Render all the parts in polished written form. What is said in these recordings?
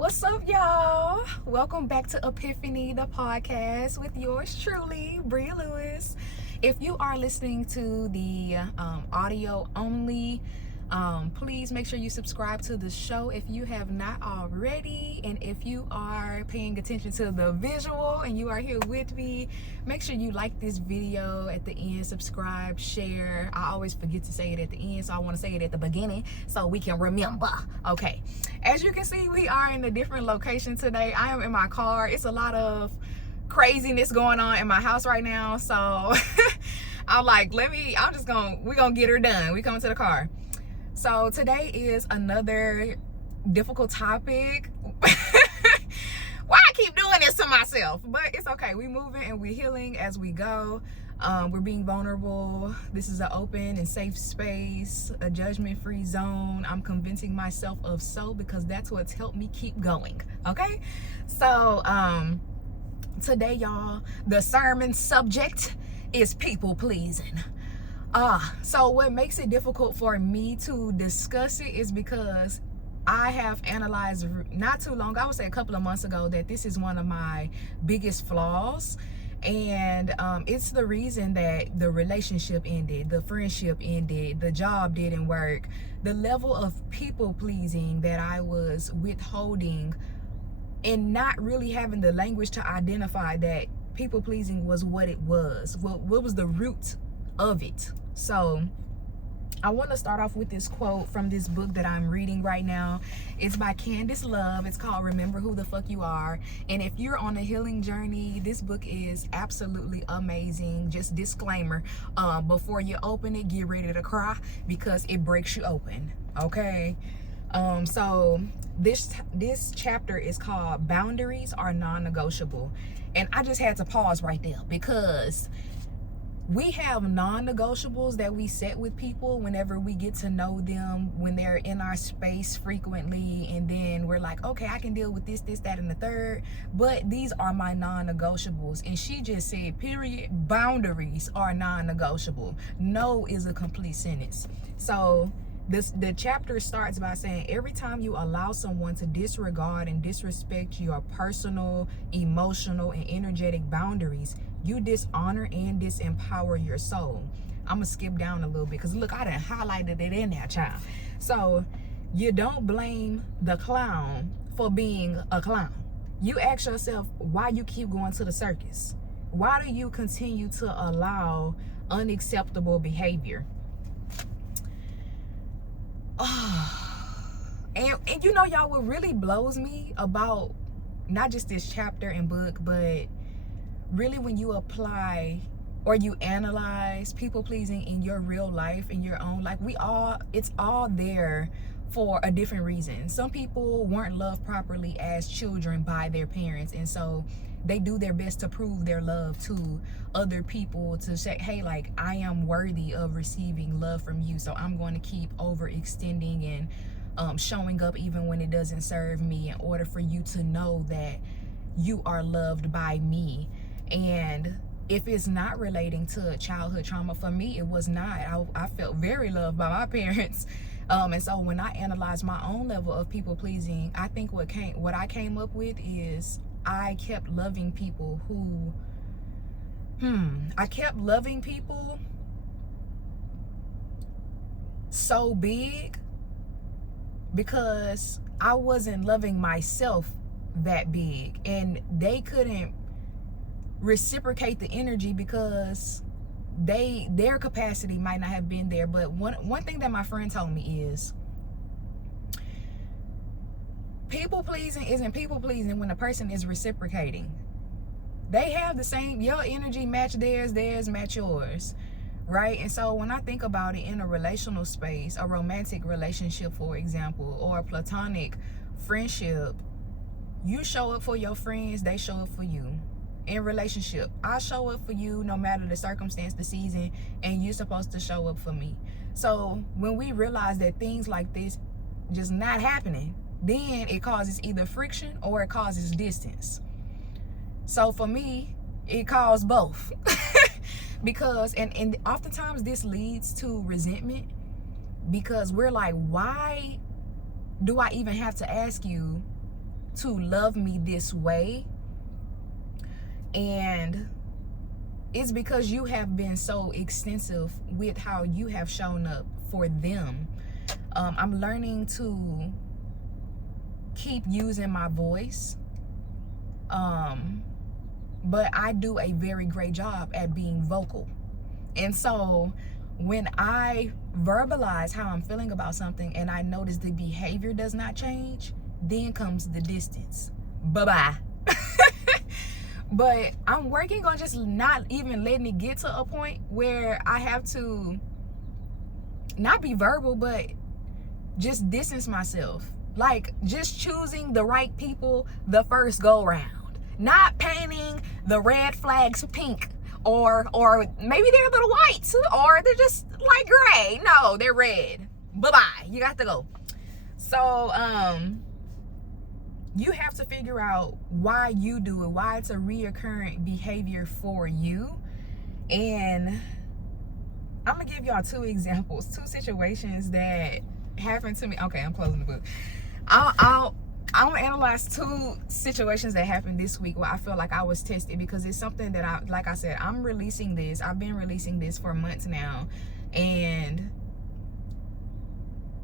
What's up, y'all? Welcome back to Epiphany, the podcast with yours truly, Bria Lewis. If you are listening to the audio only, please make sure you subscribe to the show if you have not already. And if you are paying attention to the visual and you are here with me, make sure you like this video at the end, subscribe, share. I always forget to say it at the end, so I want to say it at the beginning so we can remember. Okay, as you can see, we are in a different location today. I am in my car. It's a lot of craziness going on in my house right now, so I'm like, we're gonna get her done. We coming to the car. So today is another difficult topic. Why I keep doing this to myself? But it's okay. We moving and we healing as we go. We're being vulnerable. This is an open and safe space, a judgment-free zone. I'm convincing myself of so because that's what's helped me keep going. Okay? So today, y'all, the sermon subject is people pleasing. So what makes it difficult for me to discuss it is because I have analyzed not too long, I would say a couple of months ago, that this is one of my biggest flaws. And it's the reason that the relationship ended, the friendship ended, the job didn't work. The level of people pleasing that I was withholding and not really having the language to identify that people pleasing was what it was. What was the root of it? So I want to start off with this quote from this book that I'm reading right now. It's by Candace Love. It's called Remember Who the Fuck You Are. And if you're on a healing journey, this book is absolutely amazing. Just disclaimer, before you open it, get ready to cry because it breaks you open. Okay. So this chapter is called Boundaries Are Non-Negotiable. And I just had to pause right there because we have non-negotiables that we set with people whenever we get to know them, when they're in our space frequently, and then we're like, okay, I can deal with this, that, and the third, but these are my non-negotiables. And she just said, period, boundaries are non-negotiable. No is a complete sentence. So the chapter starts by saying, every time you allow someone to disregard and disrespect your personal, emotional, and energetic boundaries, you dishonor and disempower your soul. I'm gonna skip down a little bit because look, I done highlighted it in there, child. So you don't blame the clown for being a clown. You ask yourself why you keep going to the circus. Why do you continue to allow unacceptable behavior? And you know, y'all, what really blows me about not just this chapter and book, but really when you apply or you analyze people pleasing in your real life, in your own life, it's all there for a different reason. Some people weren't loved properly as children by their parents, and so they do their best to prove their love to other people, to say, hey, like, I am worthy of receiving love from you, so I'm going to keep overextending and showing up even when it doesn't serve me, in order for you to know that you are loved by me. And if it's not relating to childhood trauma, for me, it was not. I felt very loved by my parents. And so when I analyzed my own level of people pleasing, I think what I came up with is I kept loving people so big because I wasn't loving myself that big, and they couldn't reciprocate the energy because their capacity might not have been there. But one thing that my friend told me is, people pleasing isn't people pleasing when a person is reciprocating. They have the same, your energy match theirs match yours, right? And so when I think about it in a relational space, a romantic relationship, for example, or a platonic friendship, you show up for your friends, they show up for you. In relationship, I show up for you no matter the circumstance, the season, and you're supposed to show up for me. So when we realize that things like this just not happening, then it causes either friction or it causes distance. So for me, it caused both. Because and oftentimes this leads to resentment, because we're like, why do I even have to ask you to love me this way. And it's because you have been so extensive with how you have shown up for them. I'm learning to keep using my voice. But I do a very great job at being vocal. And so when I verbalize how I'm feeling about something and I notice the behavior does not change, then comes the distance. Bye-bye. But I'm working on just not even letting it get to a point where I have to not be verbal, but just distance myself. Like just choosing the right people the first go round. Not painting the red flags pink, or maybe they're a little white, or they're just like gray. No, they're red. Bye-bye. You got to go. So, you have to figure out why you do it, why it's a reoccurring behavior for you. And I'm gonna give y'all two examples, two situations that happened to me. Okay, I'm closing the book. I'm gonna analyze two situations that happened this week where I feel like I was tested, because it's something that like I said, I'm releasing this. I've been releasing this for months now. And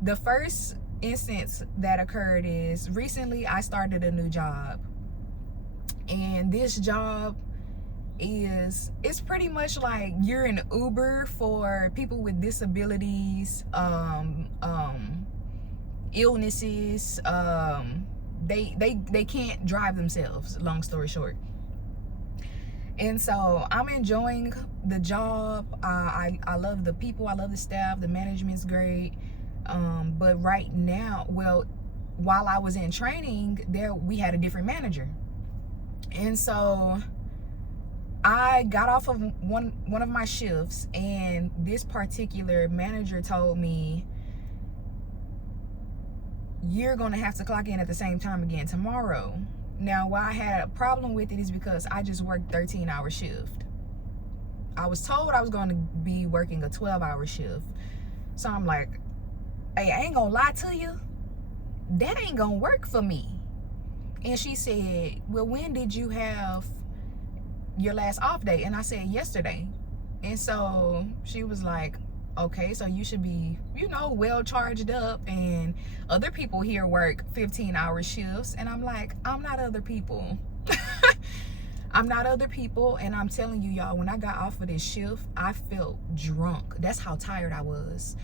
the first instance that occurred is recently I started a new job. And this job it's pretty much like you're an Uber for people with disabilities, illnesses. They can't drive themselves, long story short. And so I'm enjoying the job. I love the people, I love the staff, the management's great. But right now, well, while I was in training there, we had a different manager. And so I got off of one of my shifts, and this particular manager told me, you're gonna have to clock in at the same time again tomorrow. Now, why I had a problem with it is because I just worked 13-hour shift. I was told I was going to be working a 12-hour shift. So I'm like, hey, I ain't gonna lie to you, that ain't gonna work for me. And she said, well, when did you have your last off day? And I said, yesterday. And so she was like, okay, so you should be, well charged up, and other people here work 15-hour shifts. And I'm like, I'm not other people. I'm not other people. And I'm telling you, y'all, when I got off of this shift, I felt drunk. That's how tired I was.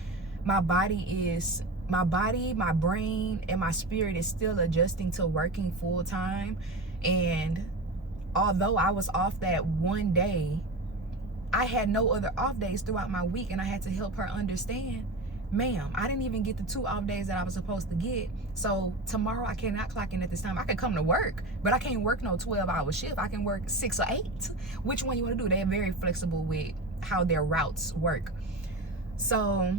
My body, my brain, and my spirit is still adjusting to working full time. And although I was off that one day, I had no other off days throughout my week, and I had to help her understand, ma'am, I didn't even get the 2 off days that I was supposed to get. So tomorrow I cannot clock in at this time. I can come to work, but I can't work no 12-hour shift. I can work 6 or 8. Which one you want to do? They're very flexible with how their routes work. So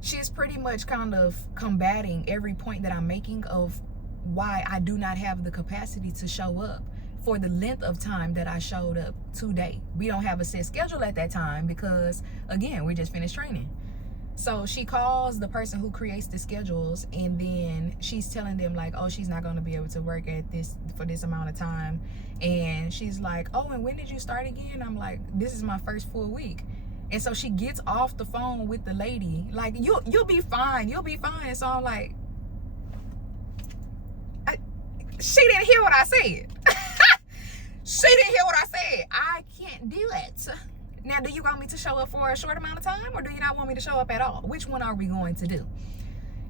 she's pretty much kind of combating every point that I'm making of why I do not have the capacity to show up for the length of time that I showed up today. We don't have a set schedule at that time because, again, we just finished training. So she calls the person who creates the schedules, and then she's telling them like, oh, she's not going to be able to work at this for this amount of time. And she's like, oh, and when did you start again? I'm like, this is my first full week. And so she gets off the phone with the lady like, you'll be fine, you'll be fine. So I'm like, she didn't hear what I said. She didn't hear what I said. I can't do it. Now, do you want me to show up for a short amount of time, or do you not want me to show up at all? Which one are we going to do?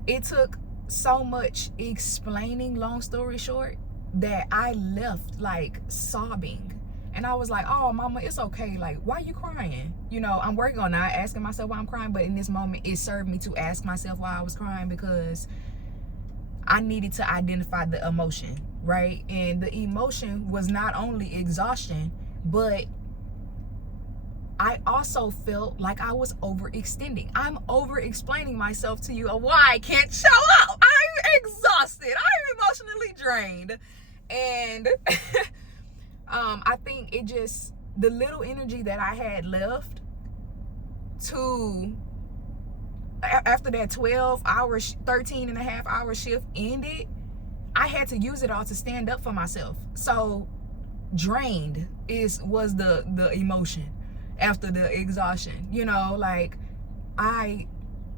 It took so much explaining, long story short, that I left like sobbing. And I was like, oh, mama, it's okay. Like, why are you crying? I'm working on not asking myself why I'm crying, but in this moment, it served me to ask myself why I was crying, because I needed to identify the emotion, right? And the emotion was not only exhaustion, but I also felt like I was overextending. I'm over-explaining myself to you of why I can't show up. I'm exhausted. I'm emotionally drained. And I think it just, the little energy that I had left to, after that 12-hour, 13 and a half hour shift ended, I had to use it all to stand up for myself. So drained was the emotion after the exhaustion. You know, like I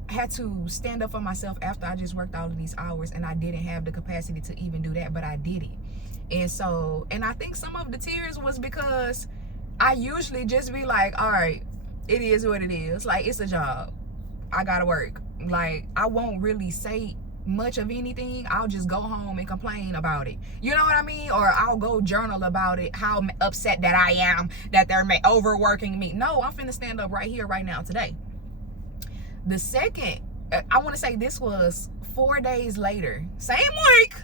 had to stand up for myself after I just worked all of these hours, and I didn't have the capacity to even do that, but I did it. And so, and I think some of the tears was because I usually just be like, all right, it is what it is. Like, it's a job. I gotta work. Like, I won't really say much of anything. I'll just go home and complain about it. You know what I mean? Or I'll go journal about it, how upset that I am that they're overworking me. No, I'm finna stand up right here, right now, today. The second, I want to say this was 4 days later. Same week.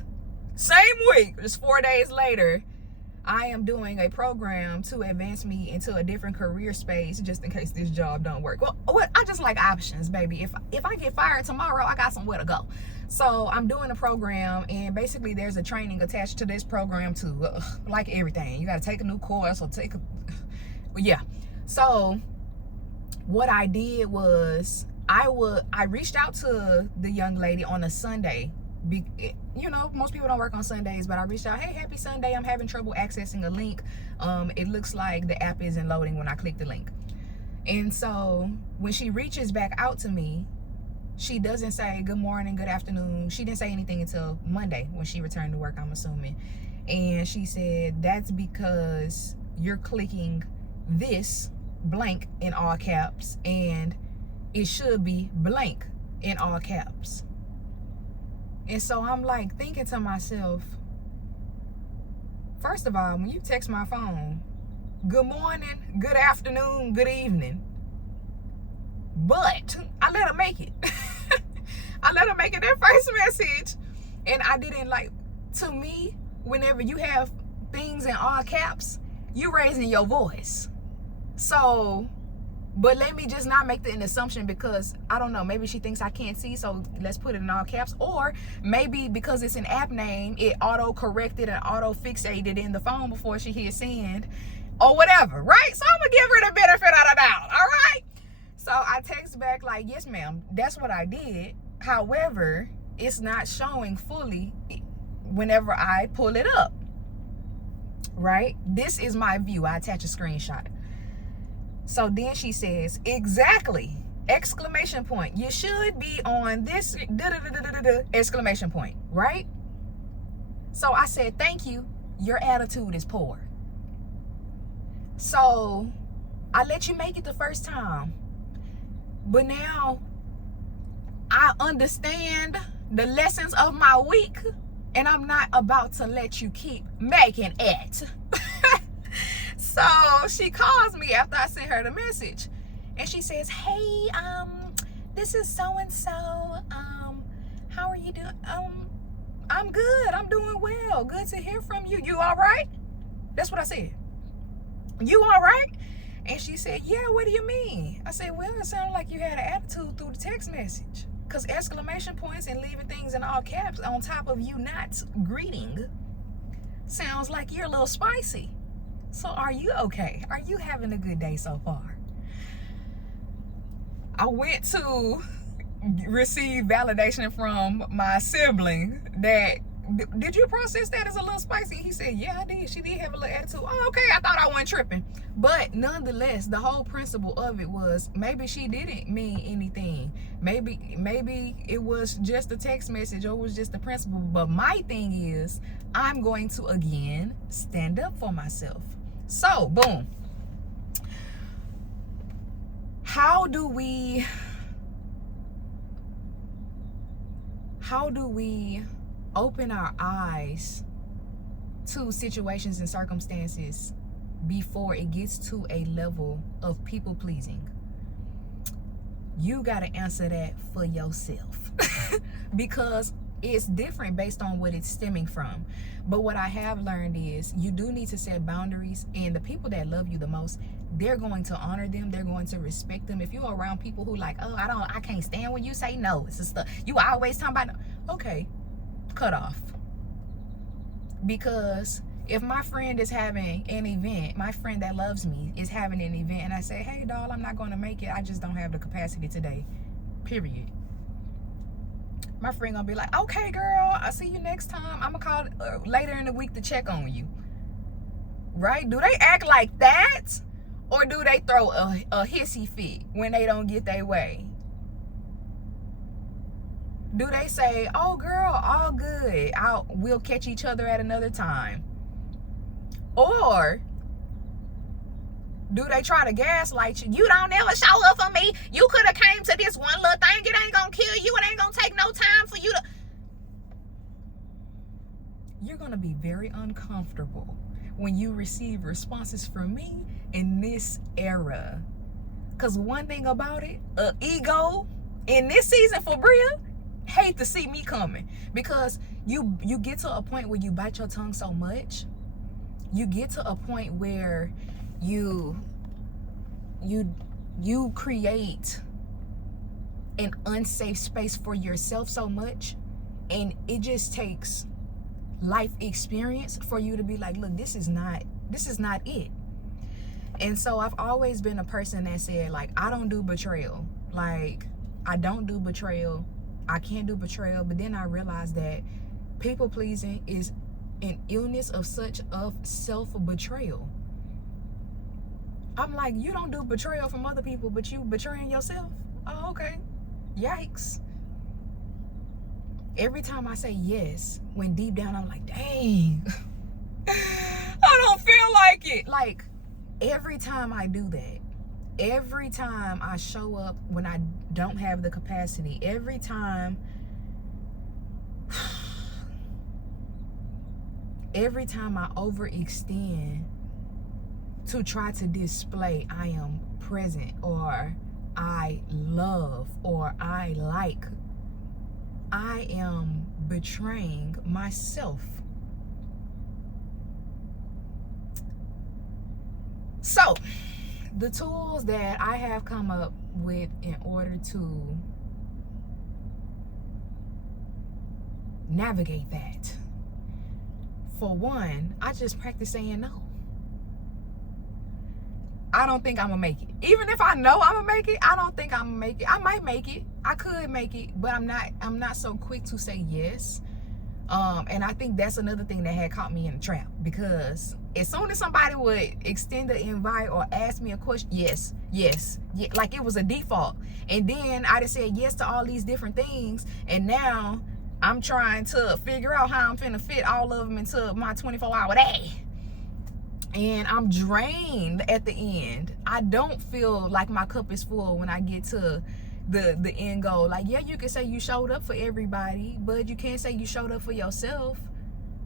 Just 4 days later, I am doing a program to advance me into a different career space, just in case this job don't work. Well, I just like options, baby. If I get fired tomorrow, I got somewhere to go. So I'm doing a program, and basically there's a training attached to this program too. Like everything, you got to take a new course or yeah. So what I did was I reached out to the young lady on a Sunday. You know, most people don't work on Sundays, but I reached out, hey, happy Sunday, I'm having trouble accessing a link. It looks like the app isn't loading when I click the link. And so when she reaches back out to me, she doesn't say good morning, good afternoon. She didn't say anything until Monday when she returned to work, I'm assuming. And she said, that's because you're clicking this blank in all caps, and it should be blank in all caps. And so I'm like thinking to myself, first of all, when you text my phone, good morning, good afternoon, good evening. But I let her make it. I let her make it that first message. And I didn't like, to me, whenever you have things in all caps, you raising your voice. So, but let me just not make an assumption, because I don't know, maybe she thinks I can't see, so let's put it in all caps. Or maybe because it's an app name, it auto-corrected and auto-fixated in the phone before she hit send, or whatever, right? So I'm gonna give her the benefit of the doubt, all right? So I text back like, yes, ma'am, that's what I did. However, it's not showing fully whenever I pull it up, right? This is my view. I attach a screenshot. So then she says, exactly, exclamation point. You should be on this, exclamation point, right? So I said, thank you. Your attitude is poor. So I let you make it the first time. But now I understand the lessons of my week, and I'm not about to let you keep making it. So she calls me after I sent her the message, and she says, hey, this is so-and-so. How are you doing? I'm good. I'm doing well. Good to hear from you. You all right? That's what I said. You all right? And she said, yeah, what do you mean? I said, well, it sounded like you had an attitude through the text message. Because exclamation points and leaving things in all caps on top of you not greeting sounds like you're a little spicy. So are you okay? Are you having a good day so far? I went to receive validation from my sibling that, did you process that as a little spicy? He said, yeah, I did. She did have a little attitude. Oh, okay, I thought I wasn't tripping. But nonetheless, the whole principle of it was, maybe she didn't mean anything. Maybe it was just a text message, or it was just the principle. But my thing is, I'm going to, again, stand up for myself. So, boom. How do we open our eyes to situations and circumstances before it gets to a level of people pleasing? You got to answer that for yourself. Because it's different based on what it's stemming from. But what I have learned is, you do need to set boundaries, and the people that love you the most, they're going to honor them. They're going to respect them. If you're around people who like, oh, I can't stand when you say no, it's just you always talking about no. Okay, cut off. Because if my friend is having an event, my friend that loves me is having an event, and I say, hey, doll, I'm not going to make it. I just don't have the capacity today. Period. My friend gonna be like, okay, girl, I'll see you next time. I'm gonna call later in the week to check on you. Right? Do they act like that? Or do they throw a hissy fit when they don't get their way? Do they say, oh, girl, all good, we'll catch each other at another time? Or do they try to gaslight you? You don't ever show up for me. You could have came to this one little thing. It ain't gonna kill you. It ain't gonna take no time for you to... You're gonna be very uncomfortable when you receive responses from me in this era. Because one thing about it, ego in this season for Bria, hate to see me coming. Because you get to a point where you bite your tongue so much. You get to a point where you create an unsafe space for yourself so much, and it just takes life experience for you to be like, look, this is not it. And so I've always been a person that said, like, I don't do betrayal. Like, I don't do betrayal. I can't do betrayal. But then I realized that people pleasing is an illness of self-betrayal. I'm like, you don't do betrayal from other people, but you betraying yourself? Oh, okay. Yikes. Every time I say yes, when deep down I'm like, dang, I don't feel like it. Like, every time I do that, every time I show up when I don't have the capacity, every time I overextend to try to display I am present, or I love, or I like, I am betraying myself. So, the tools that I have come up with in order to navigate that. For one, I just practice saying no. I don't think I'm gonna make it. Even if I know I'm gonna make it, I don't think I'm gonna make it. I might make it. I could make it, but I'm not so quick to say yes. And I think that's another thing that had caught me in a trap, because as soon as somebody would extend the invite or ask me a question, yes, like it was a default. And then I just said yes to all these different things, and now I'm trying to figure out how I'm finna fit all of them into my 24-hour day. And I'm drained at the end. I don't feel like my cup is full when I get to the end goal. Like, yeah, you can say you showed up for everybody, but you can't say you showed up for yourself.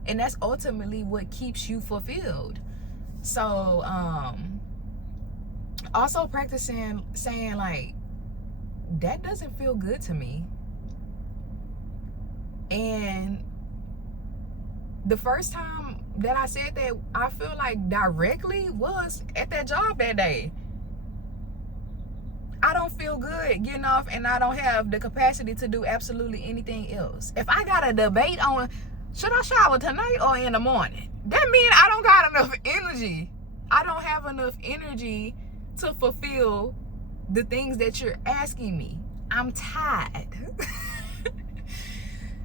And that's ultimately what keeps you fulfilled. So, also practicing saying, like, that doesn't feel good to me. And the first time that I said that, I feel like directly, was at that job that day. I don't feel good getting off, and I don't have the capacity to do absolutely anything else. If I got a debate on should I shower tonight or in the morning, that means I don't got enough energy. I don't have enough energy to fulfill the things that you're asking me. I'm tired.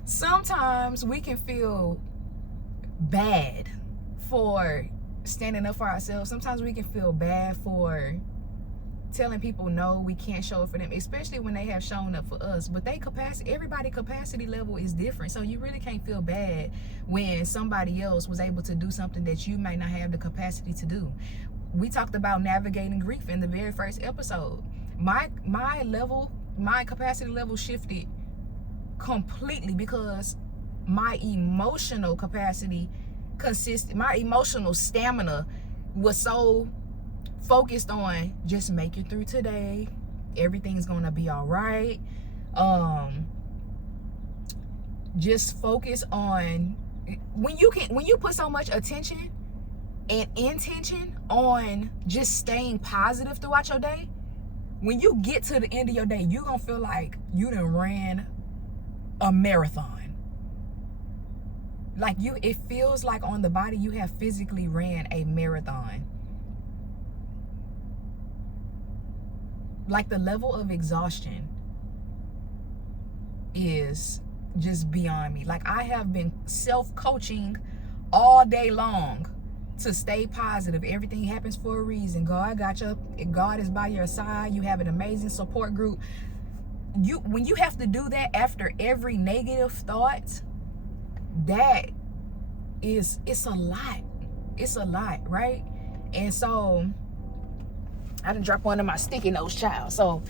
Sometimes we can feel bad for standing up for ourselves. Sometimes we can feel bad for telling people no, we can't show up for them, especially when they have shown up for us. But everybody's capacity level is different, so you really can't feel bad when somebody else was able to do something that you might not have the capacity to do. We talked about navigating grief in the very first episode. My capacity level shifted completely because my emotional capacity my emotional stamina was so focused on just make it through today, everything's gonna be all right. Just focus on when you put so much attention and intention on just staying positive throughout your day, when you get to the end of your day, you're gonna feel like you done ran a marathon. Like it feels like on the body you have physically ran a marathon. Like the level of exhaustion is just beyond me. Like, I have been self-coaching all day long to stay positive. Everything happens for a reason. God got you. God is by your side. You have an amazing support group. When you have to do that after every negative thought, it's a lot. It's a lot, right? And so I done dropped one of my sticky notes, child. So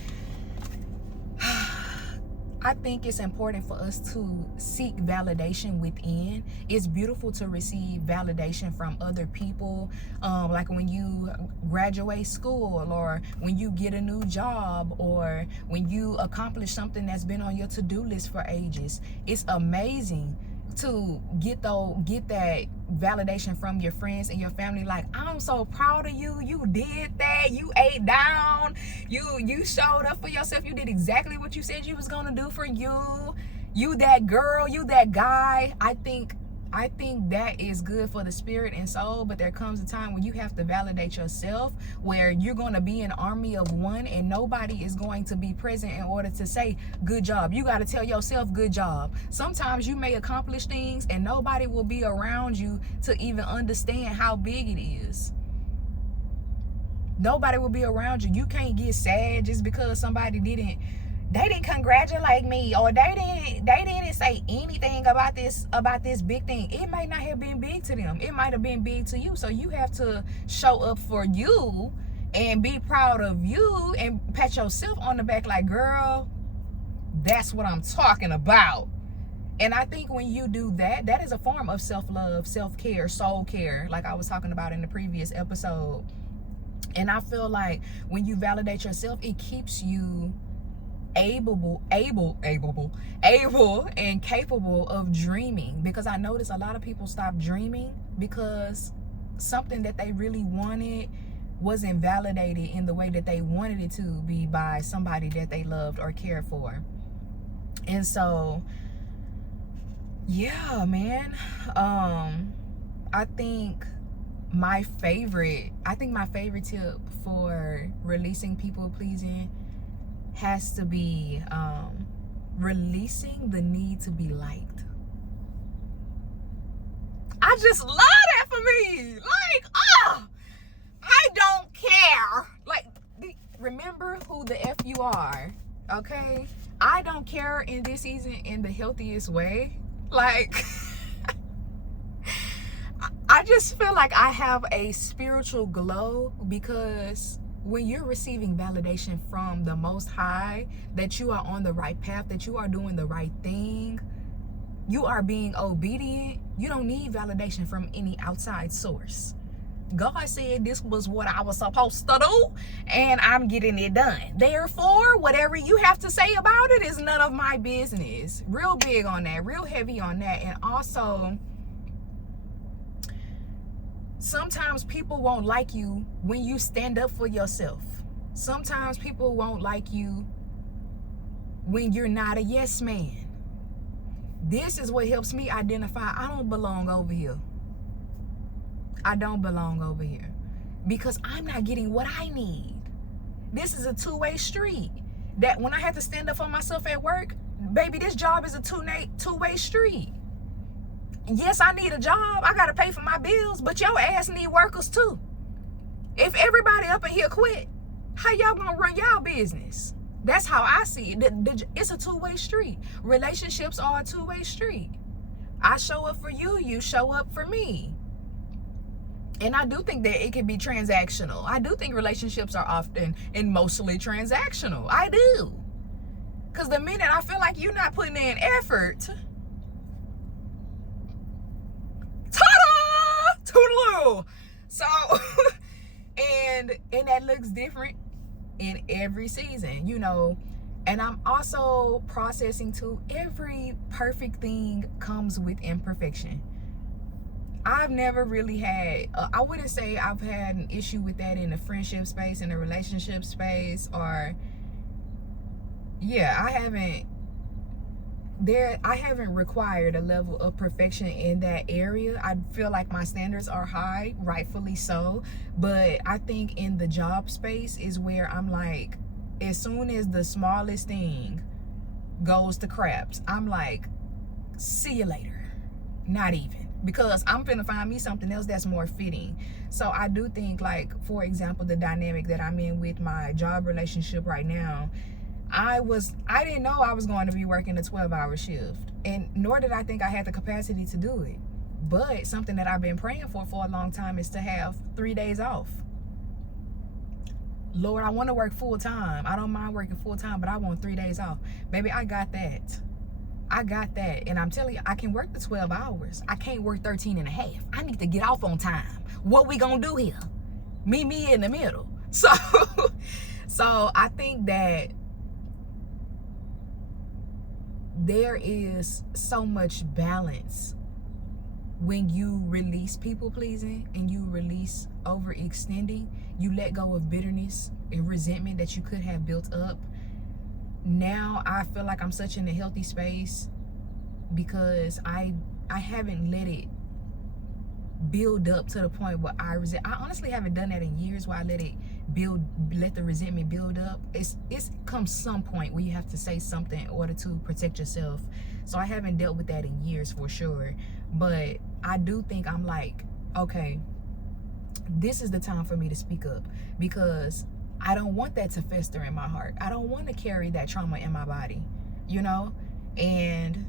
I think it's important for us to seek validation within. It's beautiful to receive validation from other people, like when you graduate school, or when you get a new job, or when you accomplish something that's been on your to-do list for ages. It's amazing to get that validation from your friends and your family. Like, I'm so proud of you. You did that. You ate down. You showed up for yourself. You did exactly what you said you was gonna do for you. You that girl. You that guy. I think that is good for the spirit and soul, but there comes a time when you have to validate yourself, where you're going to be an army of one and nobody is going to be present in order to say good job. You got to tell yourself good job. Sometimes you may accomplish things and nobody will be around you to even understand how big it is. Nobody will be around you. You can't get sad just because somebody didn't congratulate me, or they didn't say anything about this big thing. It might not have been big to them. It might have been big to you. So you have to show up for you and be proud of you and pat yourself on the back like, girl, that's what I'm talking about. And I think when you do that, that is a form of self-love, self-care, soul care, like I was talking about in the previous episode. And I feel like when you validate yourself, it keeps you able and capable of dreaming. Because I notice a lot of people stop dreaming because something that they really wanted wasn't validated in the way that they wanted it to be by somebody that they loved or cared for. And so, yeah, man, I think my favorite tip for releasing people pleasing has to be releasing the need to be liked. I just love that for me. Like, I don't care. Like, remember who the F you are, okay? I don't care in this season in the healthiest way. Like, I just feel like I have a spiritual glow because when you're receiving validation from the Most High, that you are on the right path, that you are doing the right thing, you are being obedient, you don't need validation from any outside source. God said this was what I was supposed to do, and I'm getting it done. Therefore, whatever you have to say about it is none of my business. Real big on that, real heavy on that. And also, sometimes people won't like you when you stand up for yourself. Sometimes people won't like you when you're not a yes man. This is what helps me identify I don't belong over here. I don't belong over here because I'm not getting what I need. This is a two-way street. That when I have to stand up for myself at work, baby, this job is a two-way street. Yes, I need a job. I got to pay for my bills, but your ass need workers too. If everybody up in here quit, how y'all gonna run y'all business? That's how I see it. It's a two-way street. Relationships are a two-way street. I show up for you, you show up for me. And I do think that it can be transactional. I do think relationships are often and mostly transactional. I do. Because the minute I feel like you're not putting in effort, ta-da! Toodaloo! So, and that looks different in every season, you know. And I'm also processing too, every perfect thing comes with imperfection. I've never really had, I wouldn't say I've had an issue with that in the friendship space, in the relationship space, or, yeah, I haven't required a level of perfection in that area. I feel like my standards are high, rightfully so. But I think in the job space is where I'm like, as soon as the smallest thing goes to craps, I'm like, see you later. Not even, because I'm finna find me something else that's more fitting. So I do think, like, for example, the dynamic that I'm in with my job relationship right now, I didn't know I was going to be working a 12-hour shift, and nor did I think I had the capacity to do it. But something that I've been praying for a long time is to have 3 days off. Lord, I want to work full time. I don't mind working full time, but I want 3 days off. Baby, I got that. And I'm telling you, I can work the 12 hours. I can't work 13 and a half. I need to get off on time. What we gonna do here? Meet me in the middle. So I think that there is so much balance when you release people pleasing and you release overextending. You let go of bitterness and resentment that you could have built up. Now I feel like I'm such in a healthy space because I haven't let it build up to the point where I honestly haven't done that in years, where I let the resentment build up. It's come some point where you have to say something in order to protect yourself. So I haven't dealt with that in years for sure. But I do think I'm like, okay, this is the time for me to speak up, because I don't want that to fester in my heart. I don't want to carry that trauma in my body, you know? And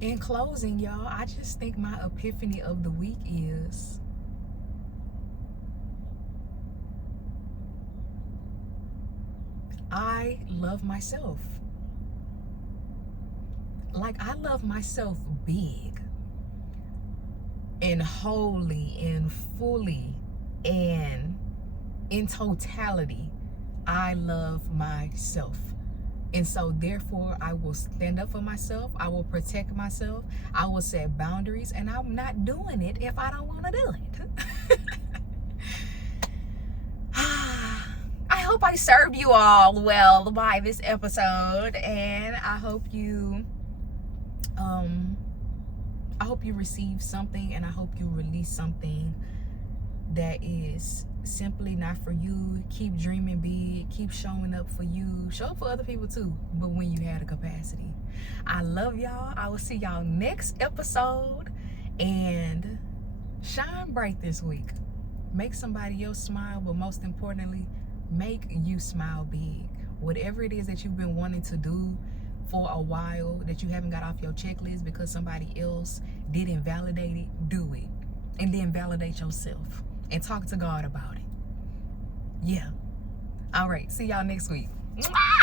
in closing, y'all, I just think my epiphany of the week is I love myself. Like, I love myself big and wholly and fully and in totality. I love myself. And so therefore I will stand up for myself. I will protect myself. I will set boundaries, and I'm not doing it if I don't want to do it. I hope I served you all well by this episode, and I hope you receive something, and I hope you release something that is simply not for you. Keep dreaming big, keep showing up for you, show up for other people too, but when you have the capacity. I love y'all. I will see y'all next episode, and shine bright this week. Make somebody else smile, but most importantly, make you smile big. Whatever it is that you've been wanting to do for a while that you haven't got off your checklist because somebody else didn't validate it, do it. And then validate yourself and talk to God about it. Yeah. All right. See y'all next week. Mwah!